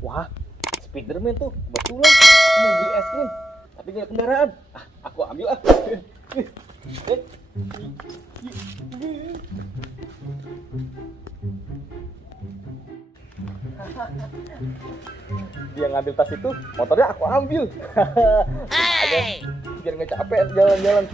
Wah, Spiderman tuh kebetulan aku mau beli es krim, tapi gak ada kendaraan. Aku ambil ah. Dia ngambil tas itu, motornya aku ambil. Hey! Biar nggak capek jalan-jalan.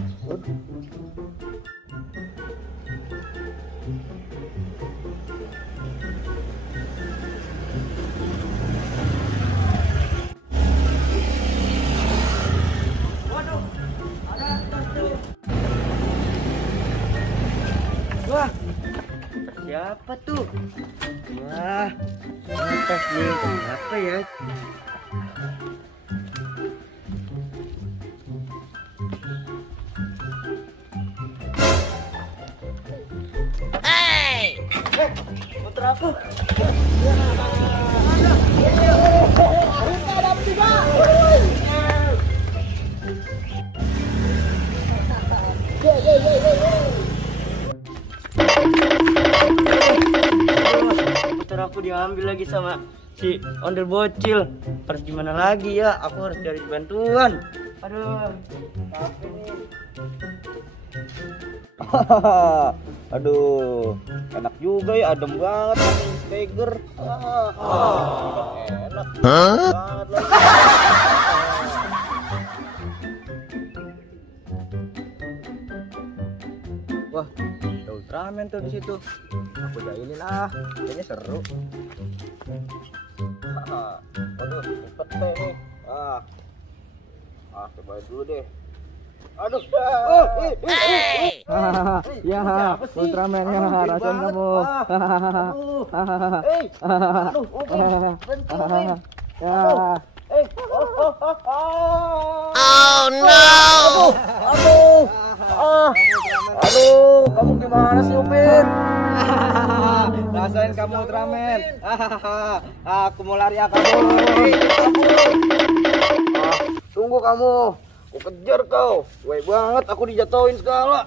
Waduh, ada tas tuh. Wah, siapa tuh? Wah, tas nih, apa ya? Hey, putra aku. Motor aku diambil lagi sama si ondel bocil. Harus gimana lagi ya? Aku harus cari bantuan. Aduh, capek nih. Aduh, enak juga ya, adem banget nih Tiger. Enak banget lagi. Wah, ada Ultraman tuh di situ. Aku jahilin ah, kayaknya seru. Waduh, cepet deh nih. Coba dulu deh. Aduh, ya, Ultraman ya, rasain kamu. Oh no! Aduh, kamu gimana sih Upin? Rasain kamu Ultraman. Aku mau lari kamu. Tunggu kamu. Aku kejar kau. Baik banget aku dijatuhin segala.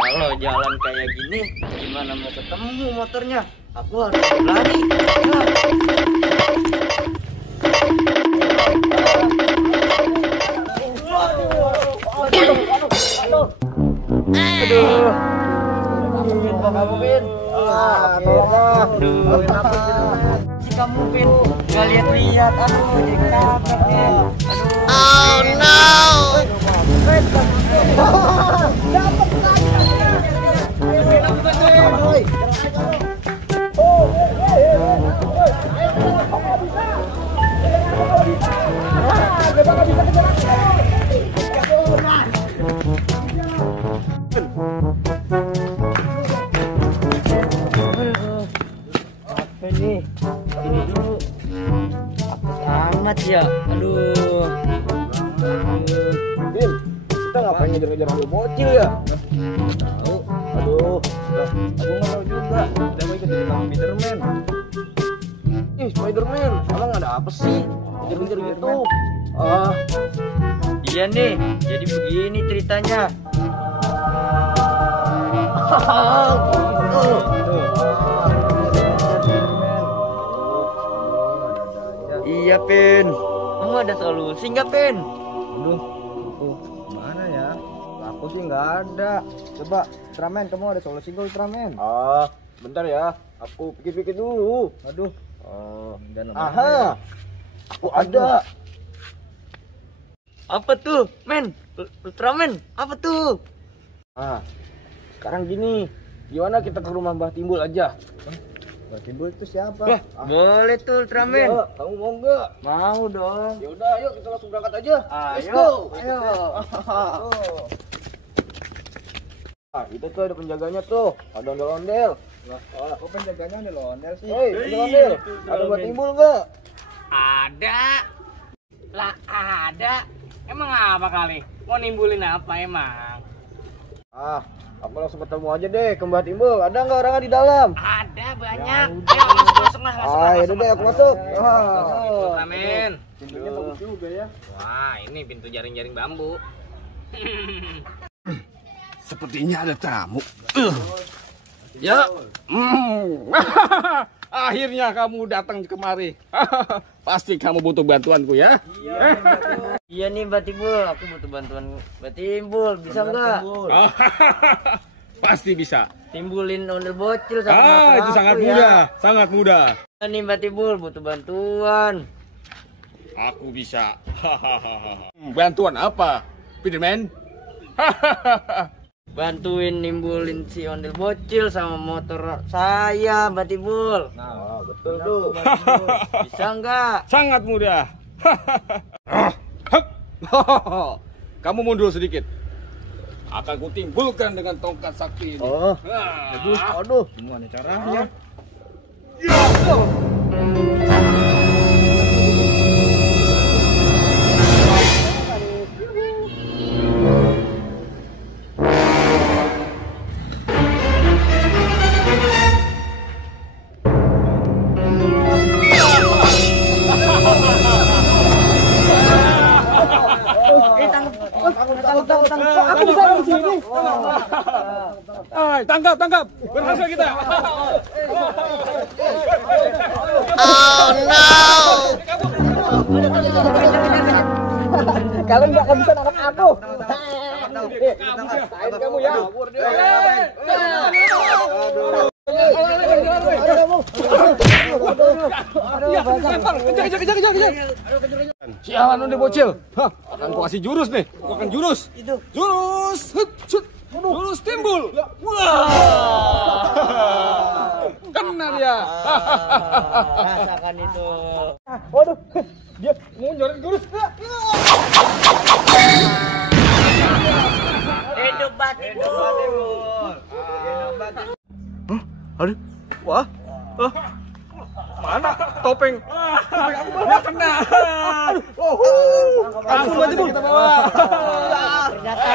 Kalau jalan kayak gini, gimana mau ketemu motornya? Aku harus lari. Aduh. Kamu Pin. Si kamu Pin, nggak lihat-lihat. Aduh, jadi ketabrak nih. Oh no. Nih, ini dulu. Amat ya. Aduh. Bin, kita ngapain ngejar-ngejar mobil bocil ya? Tahu. Aduh, aku nggak tahu juga. Kita mau ikut tentang Spiderman. Spiderman, emang ada apa sih? Ngejar-ngejar gitu. Iya nih, jadi begini ceritanya. Iya Pin, kamu ada solusi nggak Pin? Aduh, mana ya? Aku sih nggak ada. Coba, Ultraman, kamu ada solusi nggak Ultraman? Bentar ya. Aku pikir-pikir dulu. Aduh. Aha, aku ada. Apa tuh, Men? Ultraman, apa tuh? Sekarang gini, gimana kita ke rumah Mbah Timbul aja? Mbah Timbul itu siapa? Boleh tuh Ultraman. Iya, kamu mau nggak? Mau dong. Ya udah, ayo kita langsung berangkat aja. Let's Ayo, go. ayo. Itu tuh ada penjaganya tuh, ada ondel-ondel. Kok penjaganya ada ondel sih? Hei, ondel-ondel, ada Mbah Timbul nggak? Ada. Lah ada. Emang apa kali? Mau nimbulin apa emang? Aku langsung ketemu aja deh ke Mbak Timbul. Ada nggak orangnya di dalam? Ada banyak. Ayo masuk lah. Yaudah deh aku masuk. Ultraman. Pintunya bagus juga ya. Wah, ini pintu jaring-jaring bambu. Sepertinya ada tamu. Ya. Akhirnya kamu datang kemari. Pasti kamu butuh bantuanku ya. Iya nih Mbak Timbul, aku butuh bantuan Mbak Timbul. Bisa nggak? Pasti bisa. Timbulin ondel bocil sama motor Itu aku sangat ya. mudah, sangat mudah. Iya nih Mbak Timbul, butuh bantuan. Aku bisa. Bantuan apa, Spiderman? Bantuin nimbulin si ondel bocil sama motor saya Mbak Timbul. Nah, betul tuh. Bisa nggak? Sangat mudah. Kamu mundur sedikit. Akan kutimbulkan dengan tongkat sakti ini. Oh, Nah. bagus. Aduh, gimana caranya? Aku bisa di sini. Tangkap, tangkap. Berhasil kita. Kalian nggak akan bisa nangkap aku. Kamu ya. Kejar. Sialan udah bocil. Akan ku kasih jurus nih. Ku akan jurus. Jurus. Jurus timbul. Wah. Kena dia. Rasakan itu. Waduh, Dia mau nyoret jurus. Hidup Mbak Timbul. aduh, wah, Mana topeng? Topeng aku bawa kena. langsung aja Bu. Kita bawa. Ternyata